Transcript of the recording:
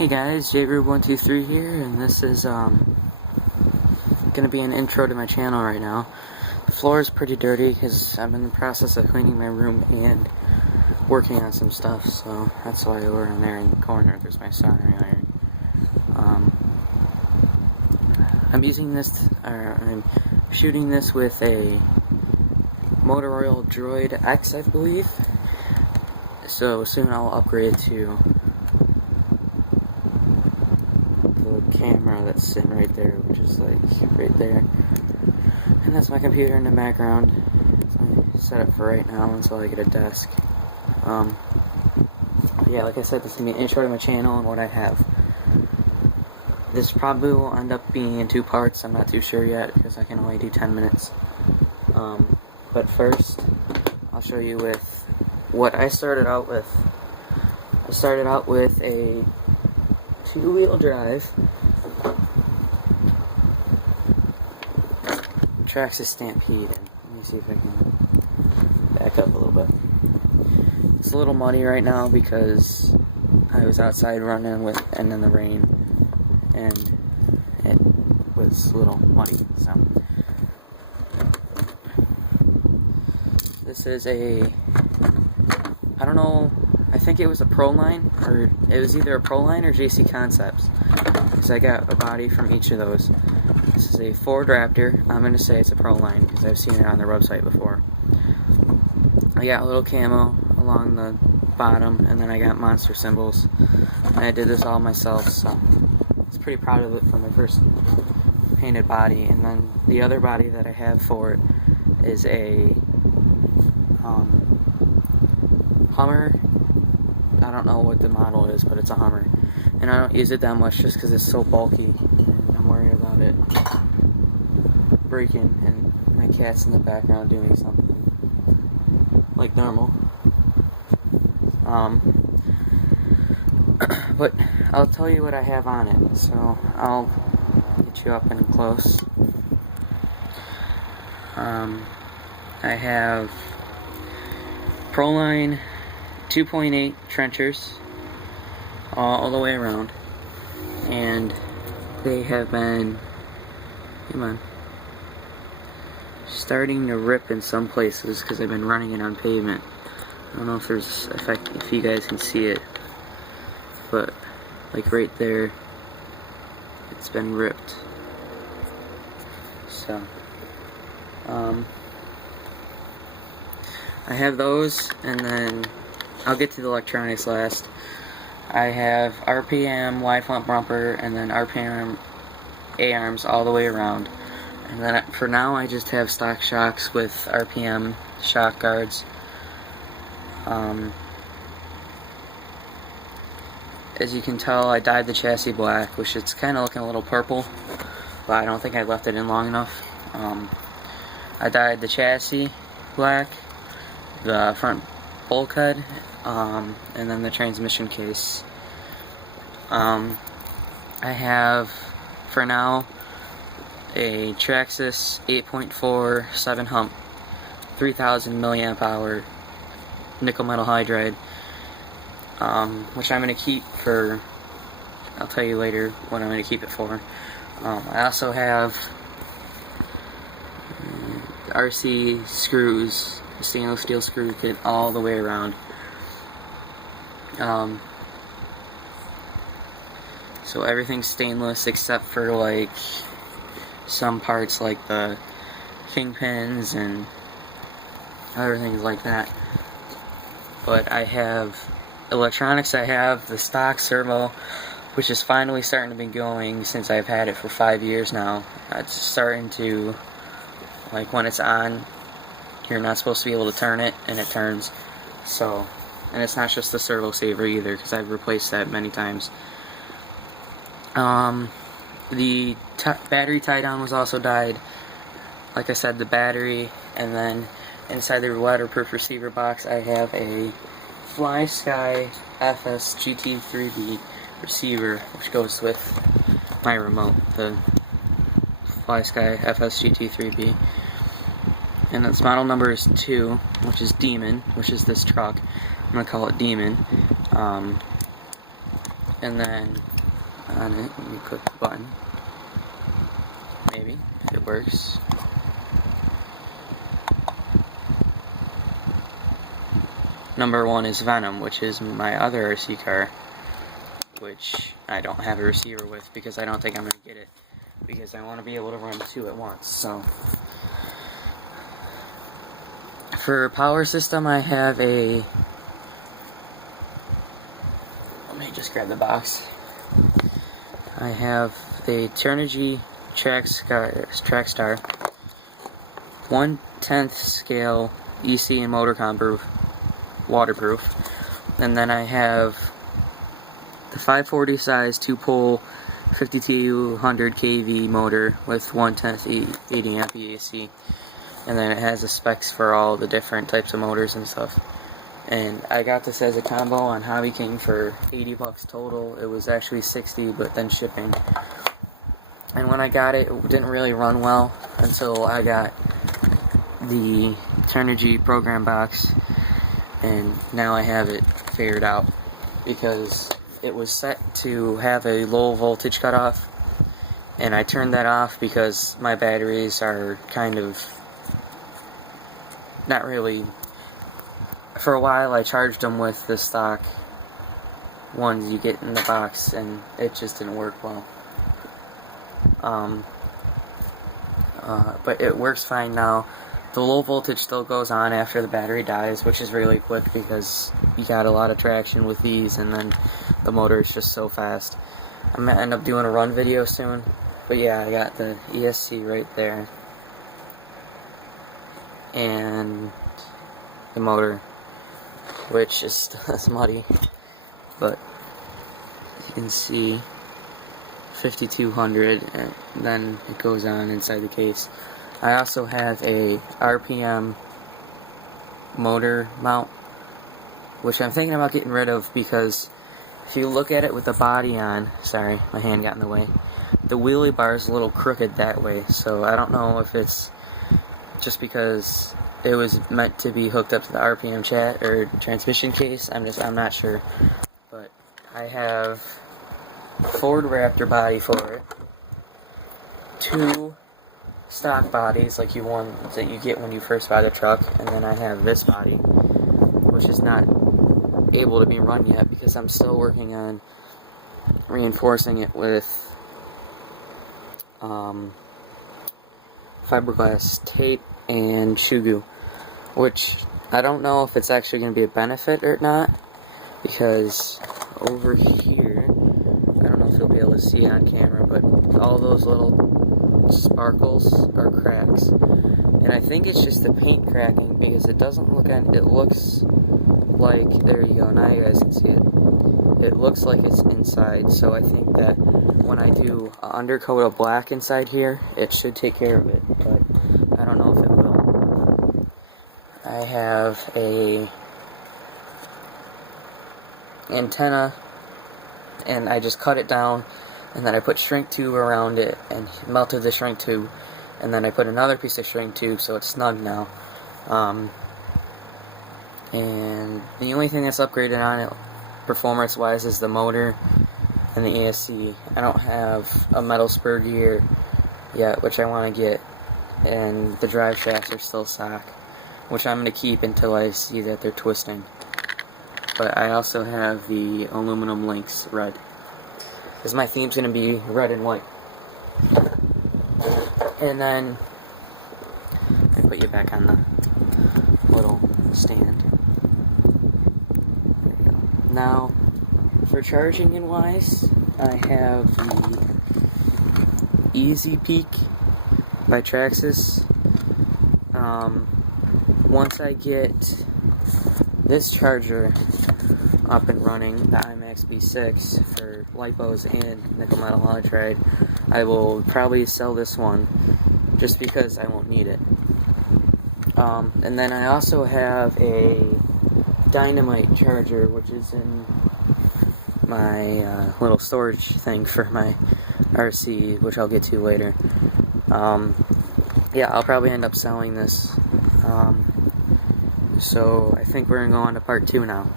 Hey guys, JRube123 here, and this is gonna be an intro to my channel right now. The floor is pretty dirty because I'm in the process of cleaning my room and working on some stuff, so that's why over in there in the corner there's my soldering iron. I'm shooting this with a Motorola Droid X, I believe. So soon I'll upgrade to the camera that's sitting right there, which is like right there. And that's my computer in the background. So I set up for right now until I get a desk. Yeah, like I said, this is gonna be an intro to my channel and what I have. This probably will end up being in 2 parts. I'm not too sure yet because I can only do 10 minutes. But first, I'll show you with what I started out with. I started out with a 2-wheel drive Traxxas Stampede. Let me see if I can back up a little bit. It's a little muddy right now because I was outside running and in the rain, and it was a little muddy. So this is I don't know, I think it was a Proline, or it was either a Proline or JC Concepts, because I got a body from each of those. This is a Ford Raptor. I'm going to say it's a Proline because I've seen it on their website before. I got a little camo along the bottom, and then I got monster symbols. And I did this all myself, so I was pretty proud of it for my first painted body. And then the other body that I have for it is a Hummer. I don't know what the model is, but it's a Hummer. And I don't use it that much just because it's so bulky. And I'm worried about it breaking, and my cat's in the background doing something like normal. But I'll tell you what I have on it. So I'll get you up and close. I have Proline 2.8 trenchers all the way around, and they have been, starting to rip in some places because I've been running it on pavement. I don't know if if you guys can see it, but like right there, it's been ripped. So I have those, and then I'll get to the electronics last. I have RPM Y-front bumper, and then RPM A-arms all the way around. And then for now I just have stock shocks with RPM shock guards. As you can tell, I dyed the chassis black, which it's kind of looking a little purple, but I don't think I left it in long enough. I dyed the chassis black, the front bulkhead, and then the transmission case. I have, for now, a Traxxas 8.4 7 hump 3000 milliamp hour nickel metal hydride, which I'm going to keep for, I'll tell you later what I'm going to keep it for. I also have RC screws, stainless steel screw kit all the way around. So everything's stainless except for like some parts like the kingpins and other things like that. But I have electronics. I have the stock servo, which is finally starting to be going since I've had it for 5 years now. It's starting to, like, when it's on, you're not supposed to be able to turn it, and it turns. So, and it's not just the servo saver either, because I've replaced that many times. The battery tie down was also dyed. Like I said, the battery, and then inside the waterproof receiver box I have a FlySky FS GT3B receiver, which goes with my remote, the FlySky FS GT3B. And its model number is 2, which is Demon, which is this truck. I'm going to call it Demon. and then on it you click the button. Maybe if it works. Number 1 is Venom, which is my other RC car, which I don't have a receiver with because I don't think I'm going to get it, because I want to be able to run 2 at once. So for power system, I have a, let me just grab the box. I have the Turnigy Trackstar 1/10 scale EC and motor waterproof, and then I have the 540 size 2-pole 5200 kV motor with 1/10 80 amp AC, and then it has the specs for all the different types of motors and stuff. And I got this as a combo on Hobby King for $80 total. It was actually 60, but then shipping. And when I got it, it didn't really run well until I got the Turnigy program box, and now I have it figured out, because it was set to have a low voltage cutoff, and I turned that off because my batteries are kind of not really. For a while I charged them with the stock ones you get in the box, and it just didn't work well. But it works fine now. The low voltage still goes on after the battery dies, which is really quick because you got a lot of traction with these, and then the motor is just so fast. I'm going to end up doing a run video soon, but yeah, I got the ESC right there, and the motor, which is muddy, but as you can see, 5200, and then it goes on inside the case. I also have a RPM motor mount, which I'm thinking about getting rid of, because if you look at it with the body on, sorry, my hand got in the way, the wheelie bar is a little crooked that way, so I don't know if it's just because it was meant to be hooked up to the RPM chat or transmission case. I'm not sure. But I have Ford Raptor body for it, 2 stock bodies like that you get when you first buy the truck, and then I have this body, which is not able to be run yet because I'm still working on reinforcing it with fiberglass tape and Shugu, which I don't know if it's actually going to be a benefit or not, because over here, I don't know if you'll be able to see it on camera, but all those little sparkles are cracks, and I think it's just the paint cracking, because it doesn't look it looks like, there you go, now you guys can see it. It looks like it's inside, so I think that when I do an undercoat of black inside here, it should take care of it, but I don't know if it will. I have a antenna, and I just cut it down, and then I put shrink tube around it and melted the shrink tube, and then I put another piece of shrink tube so it's snug now. And the only thing that's upgraded on it performance wise is the motor and the ESC. I don't have a metal spur gear yet, which I want to get, and the drive shafts are still stock, which I'm going to keep until I see that they're twisting. But I also have the aluminum links red, because my theme's going to be red and white. And then I put you back on the little stand. There you go. Now, for charging in wise, I have the Easy Peak by Traxxas. Once I get this charger up and running, the IMAX B6 for lipos and nickel metal hydride, I will probably sell this one just because I won't need it. And then I also have a dynamite charger, which is in my little storage thing for my RC, which I'll get to later. Yeah, I'll probably end up selling this. So I think we're going to go on to part 2 now.